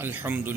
الحمد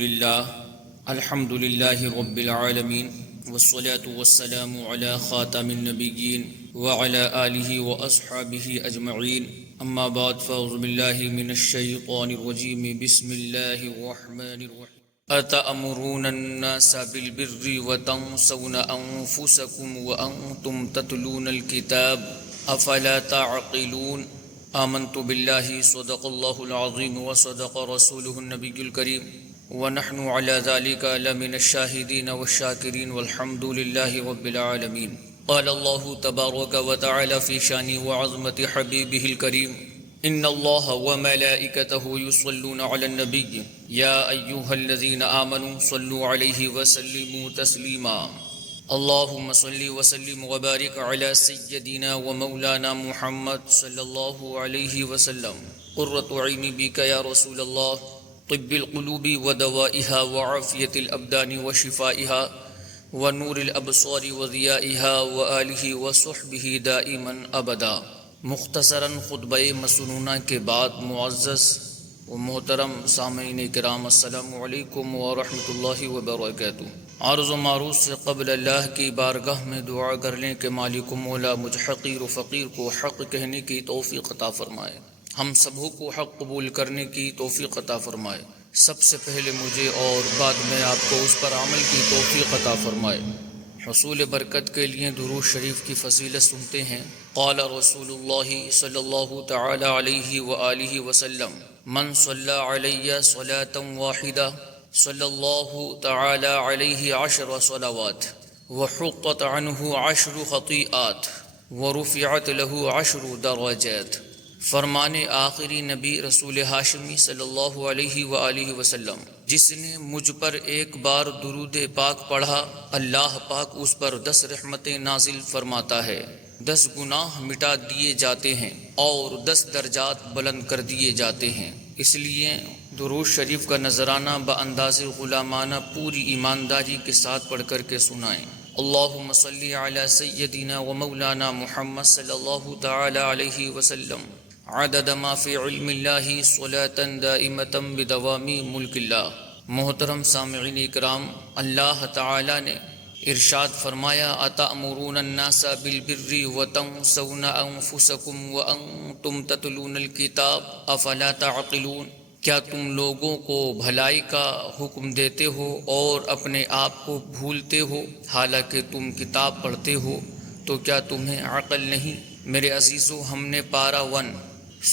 لله رب العالمين والصلاة والسلام على خاتم النبيين وعلى آله وأصحابه أجمعين أما بعد فأعوذ بالله من الشيطان الرجيم بسم الله الرحمن الرحيم أتأمرون الناس بالبر وتنسون أنفسكم وأنتم تتلون الكتاب أفلا تعقلون آمنت بالله صدق الله العظيم وصدق رسوله النبي الكريم ونحن على ذلك لمن الشاهدين والشاكرين والحمد لله رب العالمين. قال الله تبارك وتعالى في شان وعظمة حبيبه الكريم إن الله وملائكته يصلون على النبي يا أيها الذين آمنوا صلوا عليه وسلموا تسليما. اللهم صل وسلم وبارك على سيدنا ومولانا محمد صلى الله عليه وسلم. قرة عيني بك يا رسول الله، طب القلوب ودوائها وعافية الأبدان وشفائها ونور الأبصار وضيائها وآله وصحبه دائما أبدا. مختصراً خطبہ مسنونہ کے بعد معزز و محترم سامعین کرام، السلام علیکم ورحمۃ اللہ وبرکاتہ. عرض و معروض سے قبل اللہ کی بارگاہ میں دعا کر لیں کہ مالک و مولا مجھ حقیر و فقیر کو حق کہنے کی توفیق عطا فرمائے، ہم سبوں کو حق قبول کرنے کی توفیق عطا فرمائے، سب سے پہلے مجھے اور بعد میں آپ کو اس پر عمل کی توفیق عطا فرمائے. حصول برکت کے لیے درود شریف کی فضیلت سنتے ہیں. قال رسول اللہ صلی اللہ تعالی علیہ وآلہ وسلم من صلی علی صلاۃ واحدہ صلی اللہ تعالی علیہ 10 صلوات وحقت عنہ 10 خطیئات ورفعت له 10 درجات. فرمان آخری نبی رسول ہاشمی صلی اللہ علیہ وآلہ وسلم، جس نے مجھ پر ایک بار درود پاک پڑھا اللہ پاک اس پر 10 رحمتیں نازل فرماتا ہے، 10 گناہ مٹا دیے جاتے ہیں اور 10 درجات بلند کر دیے جاتے ہیں. اس لیے درود شریف کا نذرانہ بانداز غلامانہ پوری ایمانداری کے ساتھ پڑھ کر کے سنائیں. اللہم صلی علی سیدنا و مولانا محمد صلی اللہ تعالی علیہ وسلم عدد ما فی علم اللہ صلاة دائمتا بدوام ملک اللہ. محترم سامعین اکرام، اللہ تعالی نے ارشاد فرمایا اتأمرون الناس بالبر وتنسون انفسکم وانتم تتلون الکتاب افلا تعقلون. کیا تم لوگوں کو بھلائی کا حکم دیتے ہو اور اپنے آپ کو بھولتے ہو حالانکہ تم کتاب پڑھتے ہو؟ تو کیا تمہیں عقل نہیں؟ میرے عزیزو، ہم نے پارہ 1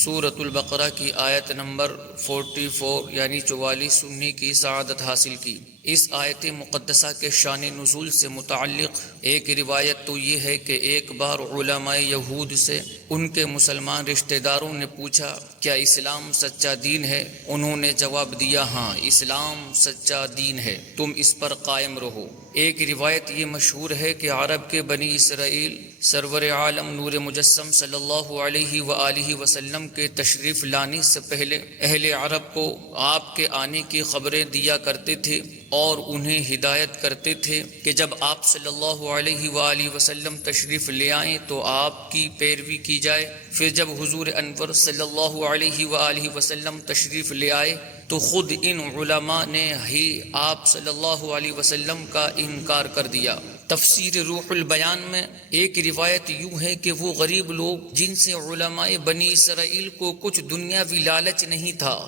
سورۃ البقرہ کی آیت نمبر 44 یعنی 44 سننے کی سعادت حاصل کی. اس آیت مقدسہ کے شان نزول سے متعلق ایک روایت تو یہ ہے کہ ایک بار علماء یہود سے ان کے مسلمان رشتہ داروں نے پوچھا کیا اسلام سچا دین ہے؟ انہوں نے جواب دیا ہاں اسلام سچا دین ہے، تم اس پر قائم رہو. ایک روایت یہ مشہور ہے کہ عرب کے بنی اسرائیل سرور عالم نور مجسم صلی اللہ علیہ وآلہ وسلم کے تشریف لانے سے پہلے اہل عرب کو آپ کے آنے کی خبریں دیا کرتے تھے اور انہیں ہدایت کرتے تھے کہ جب آپ صلی اللہ علیہ وآلہ وسلم تشریف لے آئیں تو آپ کی پیروی کی جائے. پھر جب حضور انور صلی اللہ علیہ وآلہ وسلم تشریف لے آئے تو خود ان علماء نے ہی آپ صلی اللہ علیہ وسلم کا انکار کر دیا. تفسیر روح البیان میں ایک روایت یوں ہے کہ وہ غریب لوگ جن سے علماء بنی اسرائیل کو کچھ دنیاوی لالچ نہیں تھا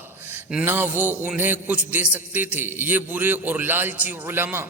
نہ وہ انہیں کچھ دے سکتے تھے، یہ برے اور لالچی علماء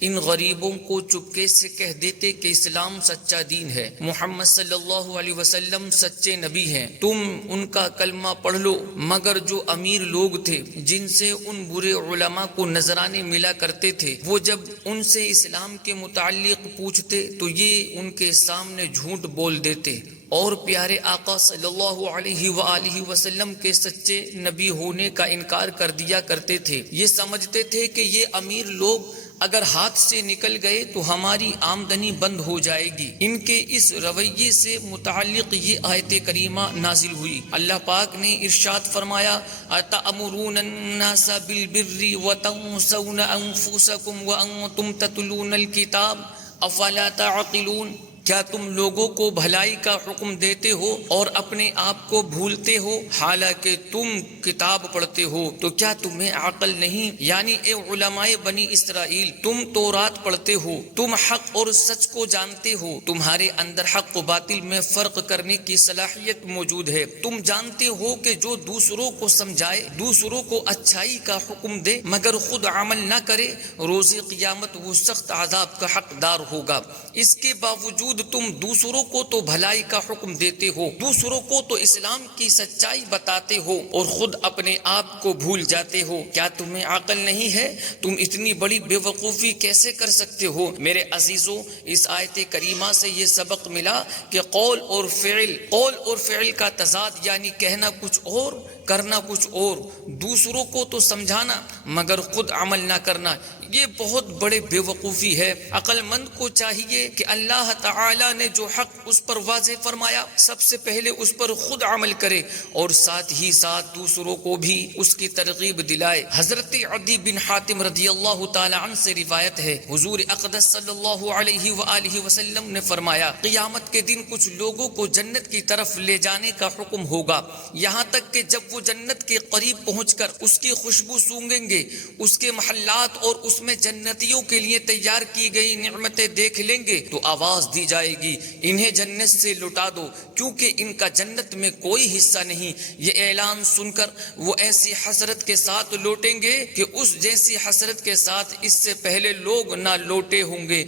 ان غریبوں کو چپکے سے کہہ دیتے کہ اسلام سچا دین ہے، محمد صلی اللہ علیہ وسلم سچے نبی ہیں، تم ان کا کلمہ پڑھ لو. مگر جو امیر لوگ تھے جن سے ان برے علماء کو نذرانے ملا کرتے تھے، وہ جب ان سے اسلام کے متعلق پوچھتے تو یہ ان کے سامنے جھوٹ بول دیتے اور پیارے آقا صلی اللہ علیہ وآلہ وسلم کے سچے نبی ہونے کا انکار کر دیا کرتے تھے. یہ سمجھتے تھے کہ یہ امیر لوگ اگر ہاتھ سے نکل گئے تو ہماری آمدنی بند ہو جائے گی. ان کے اس رویے سے متعلق یہ آیت کریمہ نازل ہوئی. اللہ پاک نے ارشاد فرمایا اتأمرون الناس بالبر وتنسون انفسکم وانتم تتلون الکتاب افلا تعقلون. کیا تم لوگوں کو بھلائی کا حکم دیتے ہو اور اپنے آپ کو بھولتے ہو حالانکہ تم کتاب پڑھتے ہو؟ تو کیا تمہیں عقل نہیں؟ یعنی اے علماء بنی اسرائیل، تم تورات پڑھتے ہو، تم حق اور سچ کو جانتے ہو، تمہارے اندر حق و باطل میں فرق کرنے کی صلاحیت موجود ہے، تم جانتے ہو کہ جو دوسروں کو سمجھائے، دوسروں کو اچھائی کا حکم دے مگر خود عمل نہ کرے، روز قیامت وہ سخت عذاب کا حقدار ہوگا۔ اس کے باوجود تم دوسروں کو تو بھلائی کا حکم دیتے ہو، دوسروں کو تو اسلام کی سچائی بتاتے ہو اور خود اپنے آپ کو بھول جاتے ہو۔ کیا تمہیں عقل نہیں ہے؟ تم اتنی بڑی بے وقوفی کیسے کر سکتے ہو؟ میرے عزیزوں، اس آیت کریمہ سے یہ سبق ملا کہ قول اور فعل کا تضاد، یعنی کہنا کچھ اور کرنا کچھ اور، دوسروں کو تو سمجھانا مگر خود عمل نہ کرنا، یہ بہت بڑے بے وقوفی ہے۔ عقل مند کو چاہیے کہ اللہ تعالی نے جو حق اس پر واضح فرمایا، سب سے پہلے اس پر خود عمل کرے اور ساتھ ہی ساتھ دوسروں کو بھی اس کی ترغیب دلائے۔ حضرت عدی بن حاتم رضی اللہ تعالی عنہ سے روایت ہے، حضور اقدس صلی اللہ علیہ وآلہ وسلم نے فرمایا، قیامت کے دن کچھ لوگوں کو جنت کی طرف لے جانے کا حکم ہوگا، یہاں تک کہ جب وہ جنت کے قریب پہنچ کر اس کی خوشبو سونگیں گے، اس کے محلات اور اس میں جنتیوں کے لیے تیار کی گئی نعمتیں دیکھ لیں گے تو آواز دی جائے گی، انہیں جنت سے لٹا دو کیونکہ ان کا جنت میں کوئی حصہ نہیں۔ یہ اعلان سن کر وہ ایسی حسرت کے ساتھ لوٹیں گے کہ اس جیسی حسرت کے ساتھ اس سے پہلے لوگ نہ لوٹے ہوں گے۔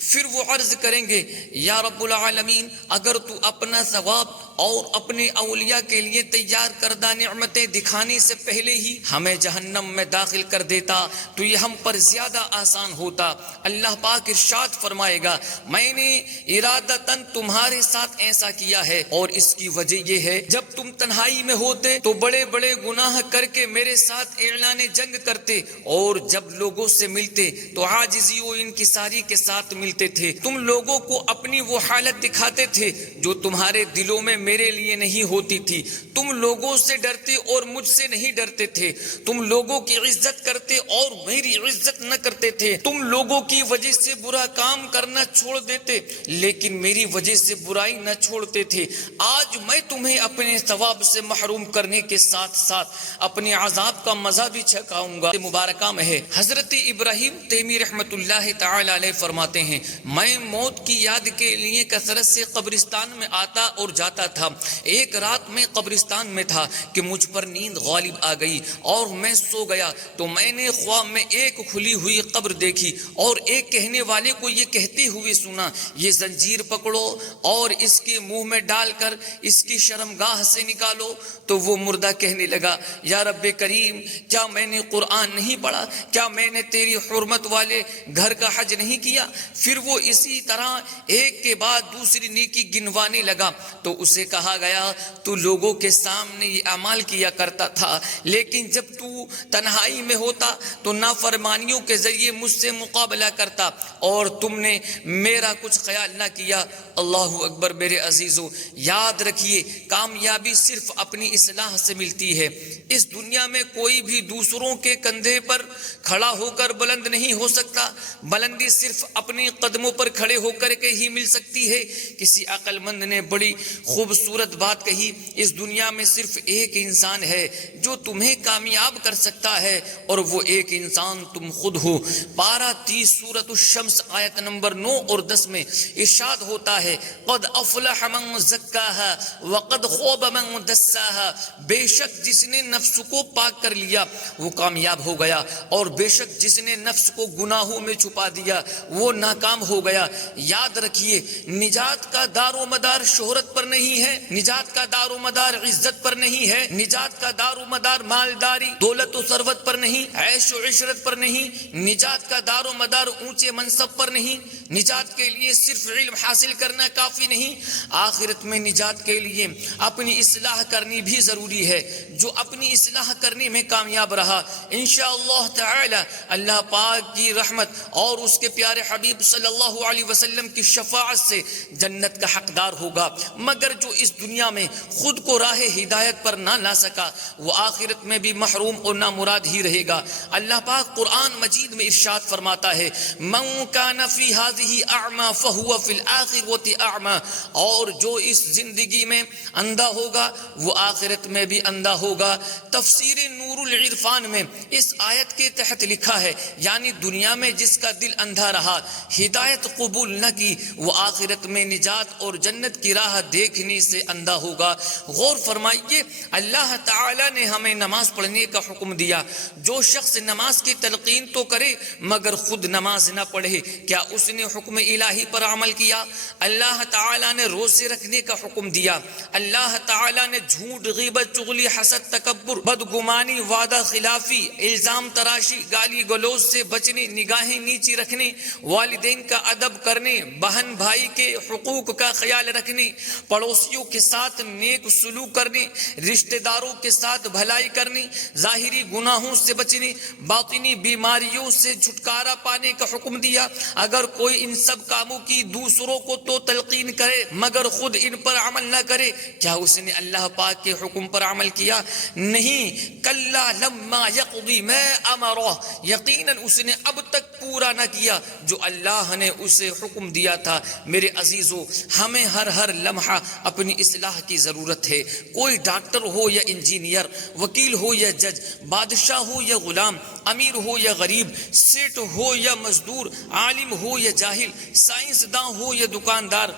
پھر وہ عرض کریں گے، یا رب العالمین، اگر تو اپنا ثواب اور اپنے اولیاء کے لیے تیار کردہ نعمتیں دکھانے سے پہلے ہی ہمیں جہنم میں داخل کر دیتا تو یہ ہم پر زیادہ آسان ہوتا۔ اللہ پاک ارشاد فرمائے گا، میں نے ارادتاً تمہارے ساتھ ایسا کیا ہے اور اس کی وجہ یہ ہے، جب تم تنہائی میں ہوتے تو بڑے بڑے گناہ کر کے میرے ساتھ اعلان جنگ کرتے اور جب لوگوں سے ملتے تو عاجزی و انکساری کے ساتھ ملتے تھے، تم لوگوں کو اپنی وہ حالت دکھاتے تھے جو تمہارے دلوں میں میرے لیے نہیں ہوتی تھی، تم لوگوں سے ڈرتے اور مجھ سے نہیں ڈرتے تھے، تم لوگوں کی عزت کرتے اور میری عزت نہ کرتے تھے، تم لوگوں کی وجہ سے برا کام کرنا چھوڑ دیتے لیکن میری وجہ سے برائی نہ چھوڑتے تھے۔ آج میں تمہیں اپنے ثواب سے محروم کرنے کے ساتھ ساتھ اپنے عذاب کا مزہ بھی چکھاؤں گا۔ مبارکہ میں ہے، حضرت ابراہیم تیمی رحمت اللہ تعالی علیہ فرماتے ہیں، میں موت کی یاد کے لیے کثرت سے قبرستان میں آتا اور جاتا تھا۔ ایک رات میں قبرستان میں تھا کہ مجھ پر نیند غالب آ گئی اور میں سو گیا تو میں نے خواب میں ایک کھلی ہوئی قبر دیکھی اور ایک کہنے والے کو یہ کہتے ہوئے سنا، یہ زنجیر پکڑو اور اس کے منہ میں ڈال کر اس کی شرمگاہ سے نکالو۔ تو وہ مردہ کہنے لگا، یا رب کریم، کیا میں نے قرآن نہیں پڑھا؟ کیا میں نے تیری حرمت والے گھر کا حج نہیں کیا؟ پھر وہ اسی طرح ایک کے بعد دوسری نیکی گنوانے لگا تو اسے کہا گیا، تو لوگوں کے سامنے یہ اعمال کیا کرتا تھا لیکن جب تو تنہائی میں ہوتا تو نافرمانیوں کے ذریعے مجھ سے مقابلہ کرتا اور تم نے میرا کچھ خیال نہ کیا۔ اللہ اکبر۔ میرے عزیزو، یاد رکھیے، کامیابی صرف اپنی اصلاح سے ملتی ہے۔ اس دنیا میں کوئی بھی دوسروں کے کندھے پر کھڑا ہو کر بلند نہیں ہو سکتا، بلندی صرف اپنے قدموں پر کھڑے ہو کر کے ہی مل سکتی ہے۔ کسی عقل مند نے بڑی خوبصورت بات کہی، اس دنیا میں صرف ایک انسان ہے جو تمہیں کامیاب کر سکتا ہے اور وہ ایک انسان تم خود ہو۔ پارہ 30 سورۃ الشمس آیت نمبر 9 اور 10 میں ارشاد ہوتا ہے، قد افلح من زکاہا وقد خواب من دساہا، بے شک جس نے نفس کو پاک کر لیا وہ کامیاب ہو گیا اور بے شک جس نے نفس کو گناہوں میں چھپا دیا وہ ناکام ہو گیا۔ یاد رکھیے، نجات کا دار و مدار شہرت پر نہیں ہے، نجات کا دار و مدار عزت پر نہیں ہے، نجات کا دار و مدار مالداری، دولت و ثروت پر نہیں، عیش و عشرت پر نہیں، نجات کا دار و مدار اونچے منصب پر نہیں، نجات کے لیے صرف علم حاصل کرنا کافی نہیں، آخرت میں نجات کے لیے اپنی اصلاح کرنی بھی ضروری ہے۔ جو اپنی اصلاح کرنے میں کامیاب رہا، انشاءاللہ تعالی اللہ پاک کی رحمت اور اس کے پیارے حبیب صلی اللہ علیہ وسلم کی شفاعت سے جنت کا حقدار ہوگا۔ مگر جو اس دنیا میں خود کو راہ ہدایت پر نہ لا سکا وہ آخرت میں بھی محروم اور نامراد ہی رہے گا۔ اللہ پاک قرآن مجید میں ارشاد فرماتا ہے من کان فی ہذہ اعمی فہو فی الآخرۃ اعمی، اور جو اس زندگی میں اندھا ہوگا وہ آخرت میں بھی اندھا ہوگا۔ تفسیر نور العرفان میں اس آیت کے تحت لکھا ہے یعنی دنیا میں جس کا دل اندھا رہا، ہدایت قبول نہ کی، وہ آخرت میں نجات اور جنت کی راہ دیکھنے سے اندھا ہوگا۔ غور فرمائیے، اللہ تعالی نے ہمیں نماز پڑھنے کا حکم دیا۔ جو شخص نماز کی تلقین تو کرے مگر خود نماز نہ پڑھے، کیا اس نے حکم الہی پر عمل کیا؟ اللہ تعالی نے روزے رکھنے کا حکم دیا، اللہ تعالی نے جھوٹ، غیبت، چغلی، حسد، تکبر، بدگمانی، وعدہ خلافی، الزام تراشی، گالی گلوز سے بچنے، نگاہیں نیچی رکھنے، والدین کا ادب کرنے، بہن بھائی کے حقوق کا خیال رکھنے، پڑوسیوں کے ساتھ نیک سلوک کرنے، رشتہ داروں کے ساتھ بھلائی کرنے، ظاہری گناہوں سے بچنے، باطنی بیماریوں سے چھٹکارا پانے کا حکم دیا۔ اگر کوئی ان سب کاموں کی دوسروں کو تو تلقین کرے مگر خود ان پر عمل نہ کرے، کیا اس نے اللہ پاک کے حکم پر عمل کیا؟ نہیں، کلا لما یقضی ما امرہ، یقیناً اس نے اب تک پورا نہ کیا جو اللہ نے اسے حکم دیا تھا۔ میرے عزیزو، ہمیں ہر لمحہ اپنی اصلاح کی ضرورت ہے۔ کوئی ڈاکٹر ہو یا انجینئر، وکیل ہو یا جج، بادشاہ ہو یا غلام، امیر ہو یا غریب، سیٹ ہو یا مزدور، عالم ہو یا جاہل، سائنسداں ہو یا دکاندار،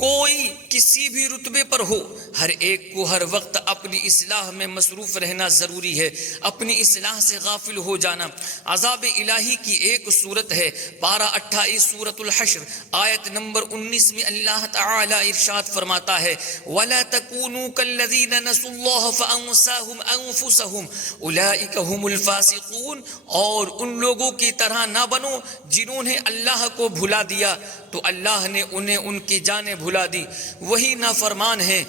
کوئی کسی بھی رتبے پر ہو، ہر ایک کو ہر وقت اپنی اصلاح میں مصروف رہنا ضروری ہے۔ اپنی اصلاح سے غافل ہو جانا عذاب الہی کی ایک صورت ہے۔ پارہ 28 سورۃ الحشر آیت نمبر 19 میں اللہ تعالی ارشاد فرماتا ہے وَلَا تَكُونُوا كَالَّذِينَ نَسُوا اللَّهَ فَأَنسَاهُمْ أَنفُسَهُمْ أُولَٰئِكَ هُمُ الْفَاسِقُونَ، اور ان لوگوں کی طرح نہ بنو جنہوں نے اللہ کو بھلا دیا تو اللہ نے انہیں ان کی جانیں بھلا دی، وہی نافرمان ہیں۔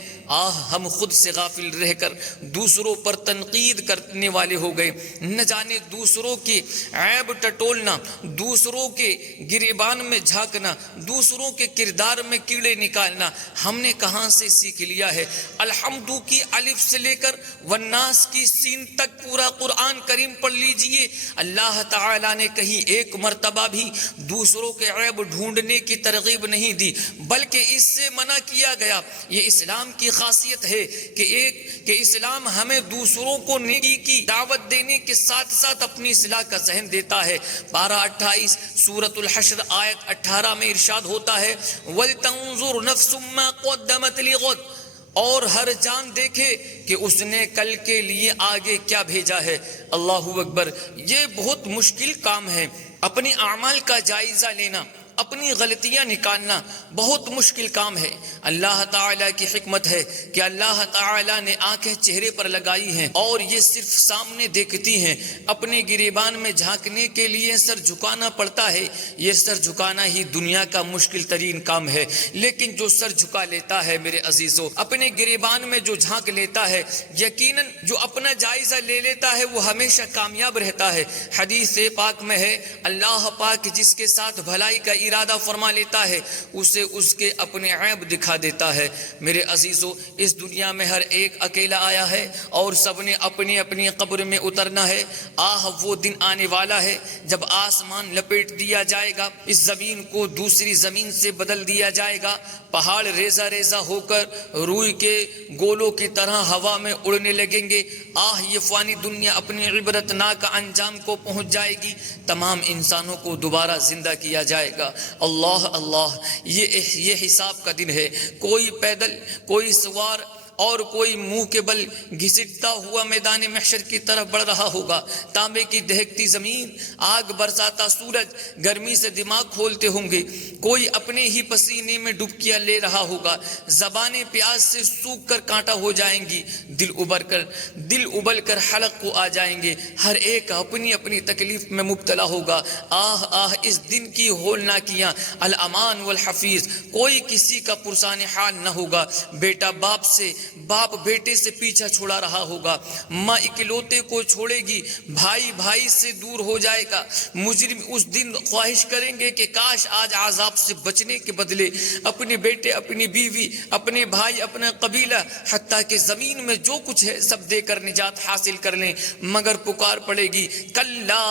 ہم خود سے غافل رہ کر دوسروں پر تنقید کرنے والے ہو گئے، نہ جانے دوسروں کے عیب ٹٹولنا، دوسروں کے گریبان میں جھانکنا، دوسروں کے کردار میں کیڑے نکالنا ہم نے کہاں سے سیکھ لیا ہے؟ الحمد کی الف سے لے کر والناس کی سین تک پورا قرآن کریم پڑھ لیجئے، اللہ تعالی نے کہیں ایک مرتبہ بھی دوسروں کے عیب ڈھونڈنے کی ترغیب نہیں دی، بلکہ اس سے منع کیا گیا۔ یہ اسلام کی خاصیت ہے کہ اسلام ہمیں دوسروں کو نیکی کی دعوت دینے کے ساتھ ساتھ اپنی اصلاح کا ذہن دیتا ہے۔ پارہ 28 سورۃ الحشر آیت 18 میں ارشاد ہوتا ہے وَلْتَنظُرْ نَفْسٌ مَّا قَدَّمَتْ لِغَدٍ، اور ہر جان دیکھے کہ اس نے کل کے لیے آگے کیا بھیجا ہے۔ اللہ اکبر! یہ بہت مشکل کام ہے، اپنے اعمال کا جائزہ لینا، اپنی غلطیاں نکالنا بہت مشکل کام ہے۔ اللہ تعالیٰ کی حکمت ہے کہ اللہ تعالیٰ نے آنکھیں چہرے پر لگائی ہیں اور یہ صرف سامنے دیکھتی ہیں۔ اپنے گریبان میں جھانکنے کے لیے سر جھکانا پڑتا ہے، یہ سر جھکانا ہی دنیا کا مشکل ترین کام ہے، لیکن جو سر جھکا لیتا ہے میرے عزیزو، اپنے گریبان میں جو جھانک لیتا ہے، یقیناً جو اپنا جائزہ لے لیتا ہے وہ ہمیشہ کامیاب رہتا ہے۔ حدیث پاک میں ہے اللہ پاک جس کے ساتھ بھلائی کا ارادہ فرما لیتا ہے اسے اس کے اپنے عیب دکھا دیتا ہے۔ میرے عزیزو، اس دنیا میں ہر ایک اکیلا آیا ہے اور سب نے اپنی اپنی قبر میں اترنا ہے۔ وہ دن آنے والا ہے جب آسمان لپیٹ دیا جائے گا، اس زمین کو دوسری زمین سے بدل دیا جائے گا، پہاڑ ریزہ ریزہ ہو کر روئی کے گولوں کی طرح ہوا میں اڑنے لگیں گے۔ یہ فانی دنیا اپنی عبرتناک انجام کو پہنچ جائے گی، تمام انسانوں کو دوبارہ زندہ کیا جائے گا۔ اللہ اللہ، یہ حساب کا دن ہے۔ کوئی پیدل، کوئی سوار اور کوئی منہ کے بل گھسٹتا ہوا میدان محشر کی طرف بڑھ رہا ہوگا۔ تانبے کی دہکتی زمین، آگ برساتا سورج گرمی سے دماغ کھولتے ہوں گے، کوئی اپنے ہی پسینے میں ڈبکیاں لے رہا ہوگا، زبانیں پیاس سے سوکھ کر کانٹا ہو جائیں گی، دل ابل کر حلق کو آ جائیں گے، ہر ایک اپنی اپنی تکلیف میں مبتلا ہوگا۔ اس دن کی ہولناکیاں الامان والحفیظ، کوئی کسی کا پرسان حال نہ ہوگا، بیٹا باپ سے، باپ بیٹے سے پیچھا چھڑا رہا ہوگا، ماں اکلوتے کو چھوڑے گی، بھائی بھائی سے دور ہو جائے گا۔ مجرم اس دن خواہش کریں گے کہ کاش آج عذاب سے بچنے کے بدلے اپنے بیٹے، اپنی بیوی، اپنے بھائی، اپنا قبیلہ، حتیٰ کہ زمین میں جو کچھ ہے سب دے کر نجات حاصل کر لیں، مگر پکار پڑے گی کلا،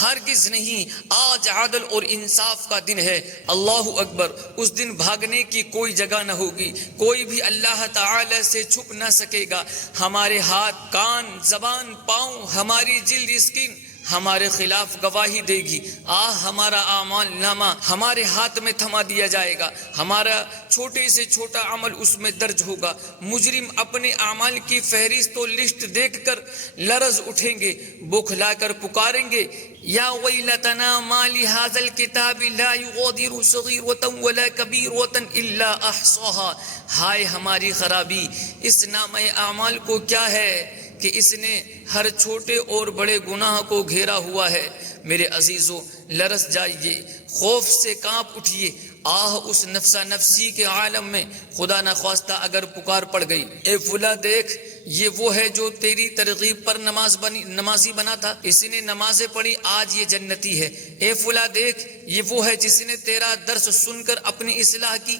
ہرگز نہیں، آج عدل اور انصاف کا دن ہے۔ اللہ اکبر۔ اس دن بھاگنے کی کوئی جگہ نہ ہوگی، کوئی بھی اللہ تعالی سے چھپ نہ سکے گا۔ ہمارے ہاتھ، کان، زبان، پاؤں، ہماری جلد، اسکن ہمارے خلاف گواہی دے گی۔ ہمارا اعمال نامہ ہمارے ہاتھ میں تھما دیا جائے گا، ہمارا چھوٹے سے چھوٹا عمل اس میں درج ہوگا۔ مجرم اپنے اعمال کی فہرست و لسٹ دیکھ کر لرز اٹھیں گے، بوکھلا کر پکاریں گے یا ویلتنا ما لهذا الكتاب لا يغادر صغيرة ولا كبيرة الا احصاها، ہائے ہماری خرابی، اس نامہ اعمال کو کیا ہے کہ اس نے ہر چھوٹے اور بڑے گناہ کو گھیرا ہوا ہے۔ میرے عزیزو، لرز جائیے، خوف سے کانپ اٹھیے۔ اس نفسا نفسی کے عالم میں خدا نخواستہ اگر پکار پڑ گئی، اے فلاں دیکھ، یہ وہ ہے جو تیری ترغیب پر نمازی بنا تھا، اس نے نمازیں پڑھی، آج یہ جنتی ہے۔ اے فلاں دیکھ، یہ وہ ہے جس نے تیرا درس سن کر اپنی اصلاح کی،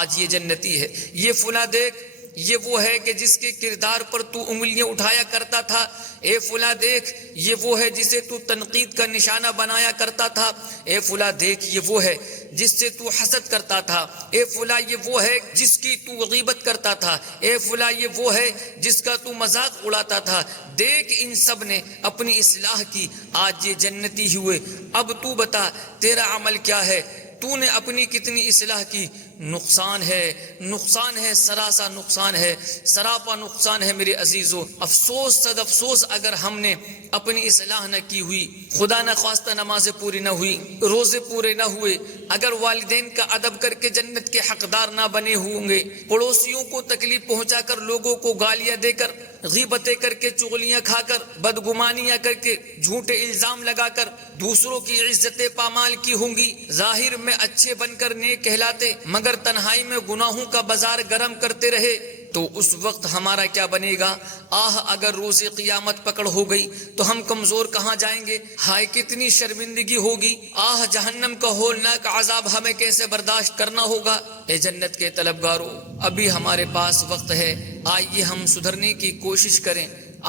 آج یہ جنتی ہے۔ یہ فلاں دیکھ، یہ وہ ہے کہ جس کے کردار پر تو انگلیاں اٹھایا کرتا تھا۔ اے فلاں دیکھ، یہ وہ ہے جسے تو تنقید کا نشانہ بنایا کرتا تھا۔ اے فلاں دیکھ، یہ وہ ہے جس سے تو حسد کرتا تھا۔ اے فلاں، یہ وہ ہے جس کی تو غیبت کرتا تھا۔ اے فلاں، یہ وہ ہے جس کا تو مذاق اڑاتا تھا۔ دیکھ، ان سب نے اپنی اصلاح کی، آج یہ جنتی ہوئے۔ اب تو بتا، تیرا عمل کیا ہے؟ تو نے اپنی کتنی اصلاح کی؟ نقصان ہے، نقصان ہے، سراسا نقصان ہے، سراپا نقصان ہے۔ میرے عزیزو، افسوس، صد افسوس اگر ہم نے اپنی اصلاح نہ کی ہوئی، خدا نہ خواستہ نمازیں پوری نہ ہوئی، روزے پورے نہ ہوئے، اگر والدین کا ادب کر کے جنت کے حقدار نہ بنے ہوں گے، پڑوسیوں کو تکلیف پہنچا کر، لوگوں کو گالیاں دے کر، غیبتیں کر کے، چغلیاں کھا کر، بدگمانیاں کر کے، جھوٹے الزام لگا کر دوسروں کی عزتیں پامال کی ہوں گی، ظاہر میں اچھے بن کر نیک کہلاتے مگر تنہائی میں گناہوں کا بازار گرم کرتے رہے، تو اس وقت ہمارا کیا بنے گا؟ اگر روز قیامت پکڑ ہو گئی تو ہم کمزور کہاں جائیں گے؟ ہائے کتنی شرمندگی ہوگی! جہنم کا ہولناک عذاب ہمیں کیسے برداشت کرنا ہوگا؟ اے جنت کے طلبگاروں، ابھی ہمارے پاس وقت ہے، آئیے ہم سدھرنے کی کوشش کریں،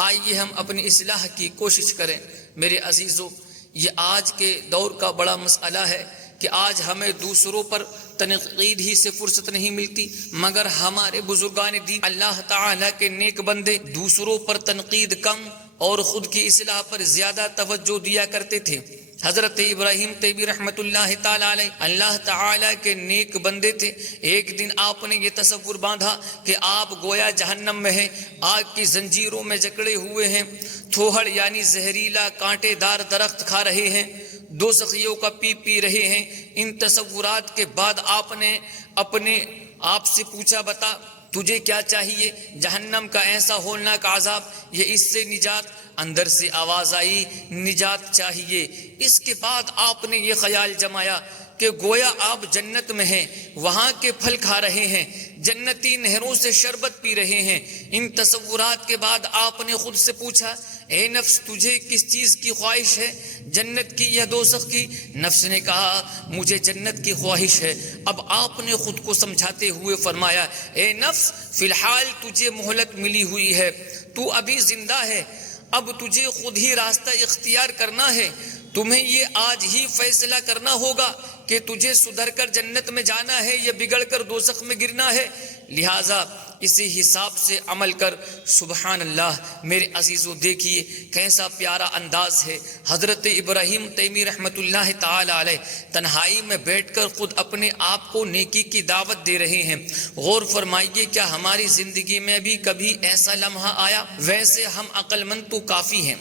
آئیے ہم اپنی اصلاح کی کوشش کریں۔ میرے عزیزو، یہ آج کے دور کا بڑا مسئلہ ہے کہ آج ہمیں دوسروں پر تنقید ہی سے فرصت نہیں ملتی، مگر ہمارے بزرگان دین، اللہ تعالیٰ کے نیک بندے دوسروں پر تنقید کم اور خود کی اصلاح پر زیادہ توجہ دیا کرتے تھے۔ حضرت ابراہیم تیمی رحمت اللہ تعالیٰ علیہ اللہ تعالیٰ کے نیک بندے تھے۔ ایک دن آپ نے یہ تصور باندھا کہ آپ گویا جہنم میں ہیں، آگ کی زنجیروں میں جکڑے ہوئے ہیں، تھوہڑ یعنی زہریلا کانٹے دار درخت کھا رہے ہیں، دو سخیوں کا پی رہے ہیں۔ ان تصورات کے بعد آپ نے اپنے آپ سے پوچھا، بتا تجھے کیا چاہیے؟ جہنم کا ایسا ہولناک عذاب، یہ اس سے نجات؟ اندر سے آواز آئی، نجات چاہیے۔ اس کے بعد آپ نے یہ خیال جمایا کہ گویا آپ جنت میں ہیں، وہاں کے پھل کھا رہے ہیں، جنتی نہروں سے شربت پی رہے ہیں۔ ان تصورات کے بعد آپ نے خود سے پوچھا، اے نفس تجھے کس چیز کی خواہش ہے، جنت کی یا دوزخ کی؟ نفس نے کہا مجھے جنت کی خواہش ہے۔ اب آپ نے خود کو سمجھاتے ہوئے فرمایا، اے نفس فی الحال تجھے مہلت ملی ہوئی ہے، تو ابھی زندہ ہے، اب تجھے خود ہی راستہ اختیار کرنا ہے، تمہیں یہ آج ہی فیصلہ کرنا ہوگا کہ تجھے سدھر کر جنت میں جانا ہے یا بگڑ کر دوزخ میں گرنا ہے، لہٰذا اسی حساب سے عمل کر۔ سبحان اللہ! میرے عزیزو، دیکھیے کیسا پیارا انداز ہے۔ حضرت ابراہیم تیمی رحمت اللہ تعالی علیہ تنہائی میں بیٹھ کر خود اپنے آپ کو نیکی کی دعوت دے رہے ہیں۔ غور فرمائیے، کیا ہماری زندگی میں بھی کبھی ایسا لمحہ آیا؟ ویسے ہم عقل مند تو کافی ہیں،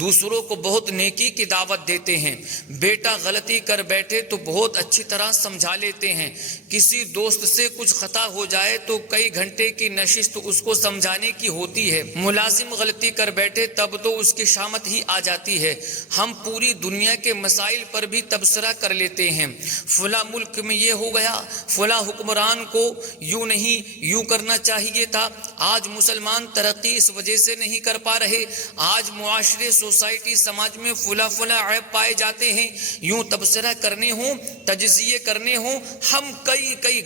دوسروں کو بہت نیکی کی دعوت دیتے ہیں، بیٹا غلطی کر بیٹھے تو بہت اچھی طرح سمجھا لیتے ہیں کسی دوست سے کچھ خطا ہو جائے تو کئی گھنٹے کی نشست اس کو سمجھانے کی ہوتی ہے، ملازم غلطی کر بیٹھے تب تو اس کی شامت ہی آ جاتی ہے۔ ہم پوری دنیا کے مسائل پر بھی تبصرہ کر لیتے ہیں، فلاں ملک میں یہ ہو گیا، فلاں حکمران کو یوں نہیں یوں کرنا چاہیے تھا، آج مسلمان ترقی اس وجہ سے نہیں کر پا رہے، آج معاشرے سوسائٹی سماج میں فلاں عیب پائے جاتے ہیں۔ یوں تبصرہ کرنے ہوں، تجزیے کرنے ہوں، ہم کئی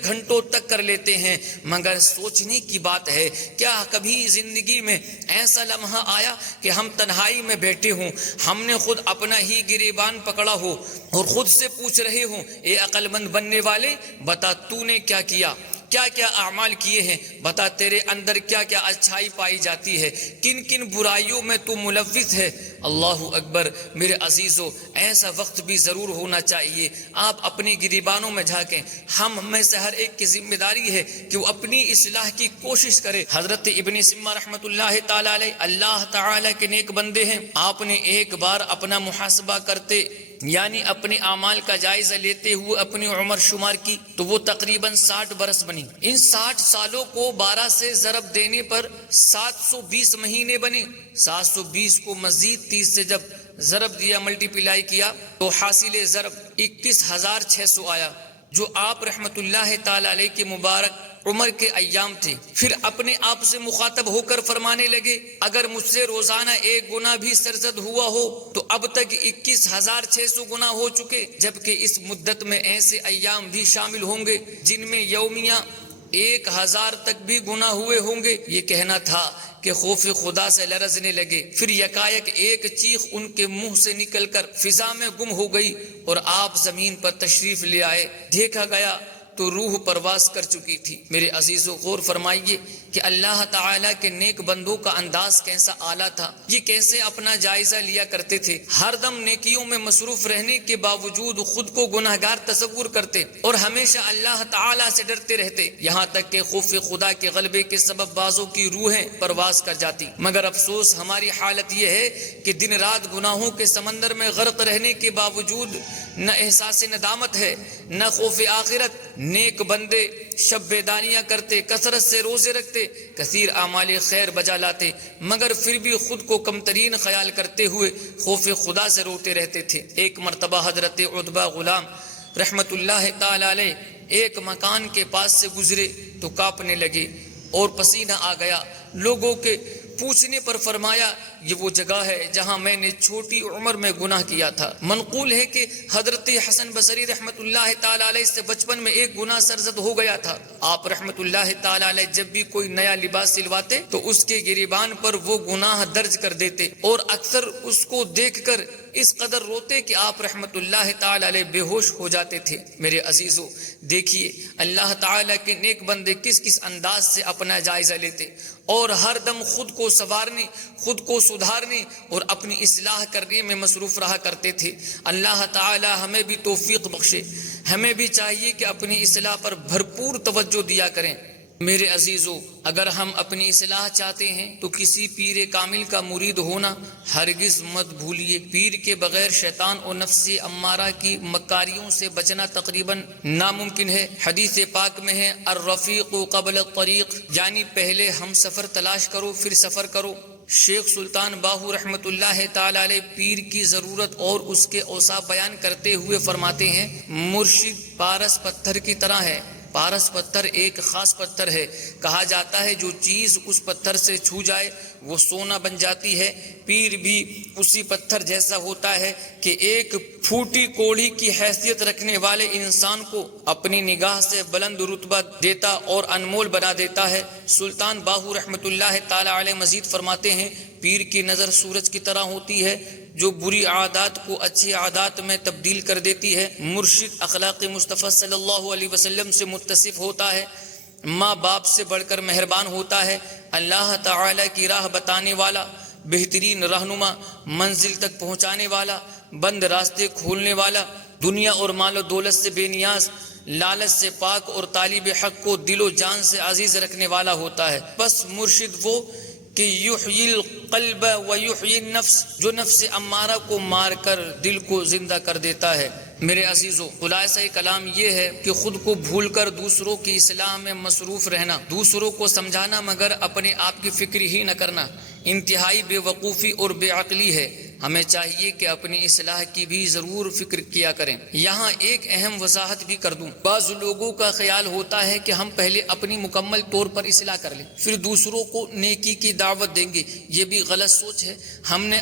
گھنٹوں تک کر لیتے ہیں، مگر سوچنے کی بات ہے کیا کبھی زندگی میں ایسا لمحہ آیا کہ ہم تنہائی میں بیٹھے ہوں، ہم نے خود اپنا ہی گریبان پکڑا ہو اور خود سے پوچھ رہے ہوں، اے عقل مند بننے والے بتا تو نے کیا کیا، کیا کیا اعمال کیے ہیں، بتا تیرے اندر کیا کیا اچھائی پائی جاتی ہے، کن کن برائیوں میں تو ملوث ہے۔ اللہ اکبر میرے عزیزو، ایسا وقت بھی ضرور ہونا چاہیے۔ آپ اپنی گریبانوں میں جھانکیں، ہم میں سے ہر ایک کی ذمہ داری ہے کہ وہ اپنی اصلاح کی کوشش کرے۔ حضرت ابن سینا رحمۃ اللہ تعالی علیہ اللہ تعالی کے نیک بندے ہیں، آپ نے ایک بار اپنا محاسبہ کرتے یعنی اپنے اعمال کا جائزہ لیتے ہوئے اپنی عمر شمار کی تو وہ تقریباً 60 برس بنی۔ ان 60 سالوں کو 12 سے ضرب دینے پر 720 مہینے بنے۔ 720 کو مزید 30 سے جب ضرب دیا، ملٹی پلائی کیا تو حاصل ضرب 21,600 آیا، جو آپ رحمت اللہ تعالی علیہ کے مبارک عمر کے ایام تھے۔ پھر اپنے آپ سے مخاطب ہو کر فرمانے لگے، اگر مجھ سے روزانہ 1 گنا بھی سرزد ہوا ہو تو اب تک 21,600 گنا ہو چکے، جبکہ اس مدت میں ایسے ایام بھی شامل ہوں گے جن میں یومیہ 1,000 تک بھی گنا ہوئے ہوں گے۔ یہ کہنا تھا کہ خوف خدا سے لرزنے لگے، پھر یکایک ایک چیخ ان کے منہ سے نکل کر فضا میں گم ہو گئی اور آپ زمین پر تشریف لے آئے۔ دیکھا گیا تو روح پرواز کر چکی تھی۔ میرے عزیزو، غور فرمائیے کہ اللہ تعالیٰ کے نیک بندوں کا انداز کیسا اعلیٰ تھا، یہ کیسے اپنا جائزہ لیا کرتے تھے، ہر دم نیکیوں میں مصروف رہنے کے باوجود خود کو گناہگار تصور کرتے اور ہمیشہ اللہ تعالیٰ سے ڈرتے رہتے، یہاں تک کہ خوف خدا کے غلبے کے سبب بعضوں کی روحیں پرواز کر جاتی۔ مگر افسوس ہماری حالت یہ ہے کہ دن رات گناہوں کے سمندر میں غرق رہنے کے باوجود نہ احساس ندامت ہے، نہ خوف آخرت۔ نیک بندے شب بیداریاں کرتے، کثرت سے روزے رکھتے، کثیر اعمال خیر بجا لاتے، مگر پھر بھی خود کو کمترین خیال کرتے ہوئے خوف خدا سے روتے رہتے تھے۔ ایک مرتبہ حضرت عتبہ غلام رحمت اللہ تعالی علیہ ایک مکان کے پاس سے گزرے تو کانپنے لگے اور پسینہ آ گیا۔ لوگوں کے پوچھنے پر فرمایا، یہ وہ جگہ ہے جہاں میں نے چھوٹی عمر میں گناہ کیا تھا۔ منقول ہے کہ حضرت حسن بصری رحمت اللہ تعالی علیہ سے بچپن میں ایک گناہ سرزد ہو گیا تھا۔ آپ رحمت اللہ تعالی علیہ جب بھی کوئی نیا لباس سلواتے تو اس کے گریبان پر وہ گناہ درج کر دیتے اور اکثر اس کو دیکھ کر اس قدر روتے کہ آپ رحمت اللہ تعالی علیہ بے ہوش ہو جاتے تھے۔ میرے عزیزو، دیکھیے اللہ تعالی کے نیک بندے کس کس انداز سے اپنا جائزہ لیتے اور ہر دم خود کو سنوارنے، خود کو سدھارنے اور اپنی اصلاح کرنے میں مصروف رہا کرتے تھے۔ اللہ تعالی ہمیں بھی توفیق بخشے۔ ہمیں بھی چاہیے کہ اپنی اصلاح پر بھرپور توجہ دیا کریں۔ میرے عزیزو، اگر ہم اپنی اصلاح چاہتے ہیں تو کسی پیر کامل کا مرید ہونا ہرگز مت بھولیے۔ پیر کے بغیر شیطان اور نفس امارہ کی مکاریوں سے بچنا تقریباً ناممکن ہے۔ حدیث پاک میں ہے، الرفیق قبل الطریق، یعنی پہلے ہم سفر تلاش کرو پھر سفر کرو۔ شیخ سلطان باہو رحمت اللہ تعالی علیہ پیر کی ضرورت اور اس کے اوصاف بیان کرتے ہوئے فرماتے ہیں، مرشد پارس پتھر کی طرح ہے۔ پارس پتھر ایک خاص پتھر ہے، کہا جاتا ہے جو چیز اس پتھر سے چھو جائے وہ سونا بن جاتی ہے۔ پیر بھی اسی پتھر جیسا ہوتا ہے کہ ایک پھوٹی کوڑھی کی حیثیت رکھنے والے انسان کو اپنی نگاہ سے بلند رتبہ دیتا اور انمول بنا دیتا ہے۔ سلطان باہو رحمت اللہ تعالی علیہ مزید فرماتے ہیں، پیر کی نظر سورج کی طرح ہوتی ہے جو بری عادات کو اچھی عادات میں تبدیل کر دیتی ہے۔ مرشد اخلاق مصطفیٰ صلی اللہ علیہ وسلم سے متصف ہوتا ہے، ماں باپ سے بڑھ کر مہربان ہوتا ہے، اللہ تعالی کی راہ بتانے والا، بہترین رہنما، منزل تک پہنچانے والا، بند راستے کھولنے والا، دنیا اور مال و دولت سے بے نیاز، لالچ سے پاک اور طالب حق کو دل و جان سے عزیز رکھنے والا ہوتا ہے۔ بس مرشد وہ کہ یحیی القلب و یحیی النفس، جو نفس امارہ کو مار کر دل کو زندہ کر دیتا ہے۔ میرے عزیزو، خلاصہ کلام یہ ہے کہ خود کو بھول کر دوسروں کی اصلاح میں مصروف رہنا، دوسروں کو سمجھانا مگر اپنے آپ کی فکر ہی نہ کرنا، انتہائی بے وقوفی اور بے عقلی ہے۔ ہمیں چاہیے کہ اپنی اصلاح کی بھی ضرور فکر کیا کریں۔ یہاں ایک اہم وضاحت بھی کر دوں، بعض لوگوں کا خیال ہوتا ہے کہ ہم پہلے اپنی مکمل طور پر اصلاح کر لیں، پھر دوسروں کو نیکی کی دعوت دیں گے۔ یہ بھی غلط سوچ ہے۔ ہم نے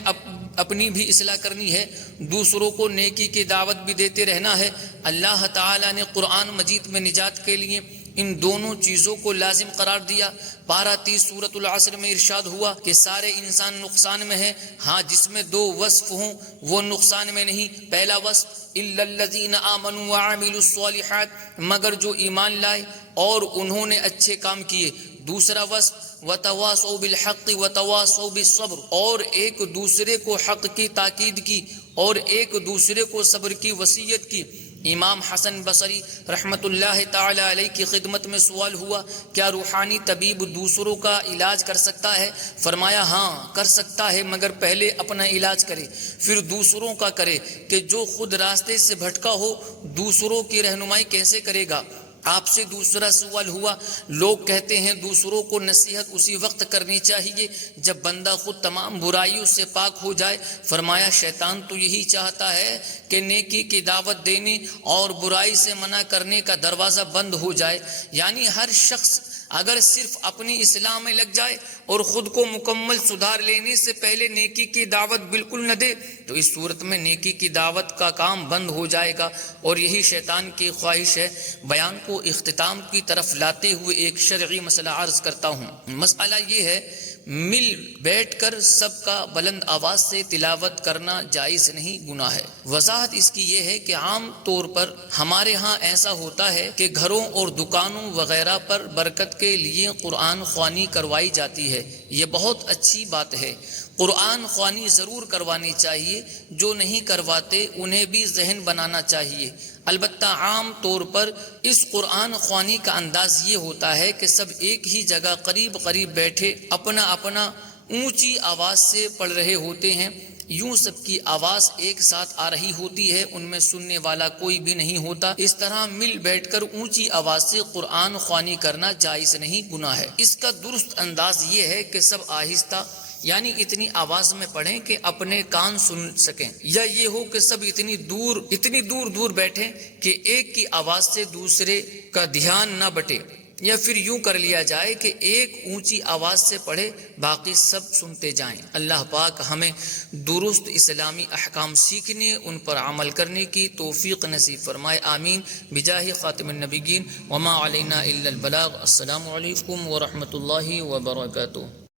اپنی بھی اصلاح کرنی ہے، دوسروں کو نیکی کی دعوت بھی دیتے رہنا ہے۔ اللہ تعالیٰ نے قرآن مجید میں نجات کے لیے ان دونوں چیزوں کو لازم قرار دیا۔ پارہ 30 سورۃ العصر میں ارشاد ہوا کہ سارے انسان نقصان میں ہیں، ہاں جس میں 2 وصف ہوں وہ نقصان میں نہیں۔ پہلا وصف الا الذین آمنوا وعملوا الصالحات، مگر جو ایمان لائے اور انہوں نے اچھے کام کیے۔ دوسرا وصف وتواصوا بالحق وتواصوا بالصبر، اور ایک دوسرے کو حق کی تاکید کی اور ایک دوسرے کو صبر کی وصیت کی۔ امام حسن بصری رحمت اللہ تعالی علیہ کی خدمت میں سوال ہوا، کیا روحانی طبیب دوسروں کا علاج کر سکتا ہے؟ فرمایا ہاں کر سکتا ہے، مگر پہلے اپنا علاج کرے پھر دوسروں کا کرے، کہ جو خود راستے سے بھٹکا ہو دوسروں کی رہنمائی کیسے کرے گا؟ آپ سے دوسرا سوال ہوا، لوگ کہتے ہیں دوسروں کو نصیحت اسی وقت کرنی چاہیے جب بندہ خود تمام برائیوں سے پاک ہو جائے۔ فرمایا شیطان تو یہی چاہتا ہے کہ نیکی کی دعوت دینے اور برائی سے منع کرنے کا دروازہ بند ہو جائے، یعنی ہر شخص اگر صرف اپنی اصلاح میں لگ جائے اور خود کو مکمل سدھار لینے سے پہلے نیکی کی دعوت بالکل نہ دے تو اس صورت میں نیکی کی دعوت کا کام بند ہو جائے گا، اور یہی شیطان کی خواہش ہے۔ بیان کو اختتام کی طرف لاتے ہوئے ایک شرعی مسئلہ عرض کرتا ہوں۔ مسئلہ یہ ہے، مل بیٹھ کر سب کا بلند آواز سے تلاوت کرنا جائز نہیں، گناہ ہے۔ وضاحت اس کی یہ ہے کہ عام طور پر ہمارے ہاں ایسا ہوتا ہے کہ گھروں اور دکانوں وغیرہ پر برکت کے لیے قرآن خوانی کروائی جاتی ہے۔ یہ بہت اچھی بات ہے، قرآن خوانی ضرور کروانی چاہیے، جو نہیں کرواتے انہیں بھی ذہن بنانا چاہیے۔ البتہ عام طور پر اس قرآن خوانی کا انداز یہ ہوتا ہے کہ سب ایک ہی جگہ قریب قریب بیٹھے اپنا اپنا اونچی آواز سے پڑھ رہے ہوتے ہیں، یوں سب کی آواز ایک ساتھ آ رہی ہوتی ہے، ان میں سننے والا کوئی بھی نہیں ہوتا۔ اس طرح مل بیٹھ کر اونچی آواز سے قرآن خوانی کرنا جائز نہیں، گناہ ہے۔ اس کا درست انداز یہ ہے کہ سب آہستہ، یعنی اتنی آواز میں پڑھیں کہ اپنے کان سن سکیں، یا یہ ہو کہ سب اتنی دور بیٹھیں کہ ایک کی آواز سے دوسرے کا دھیان نہ بٹے، یا پھر یوں کر لیا جائے کہ ایک اونچی آواز سے پڑھے باقی سب سنتے جائیں۔ اللہ پاک ہمیں درست اسلامی احکام سیکھنے، ان پر عمل کرنے کی توفیق نصیب فرمائے، آمین، بجاہ خاتم النبیین، وما علینا الا البلاغ۔ السلام علیکم ورحمۃ اللہ وبرکاتہ۔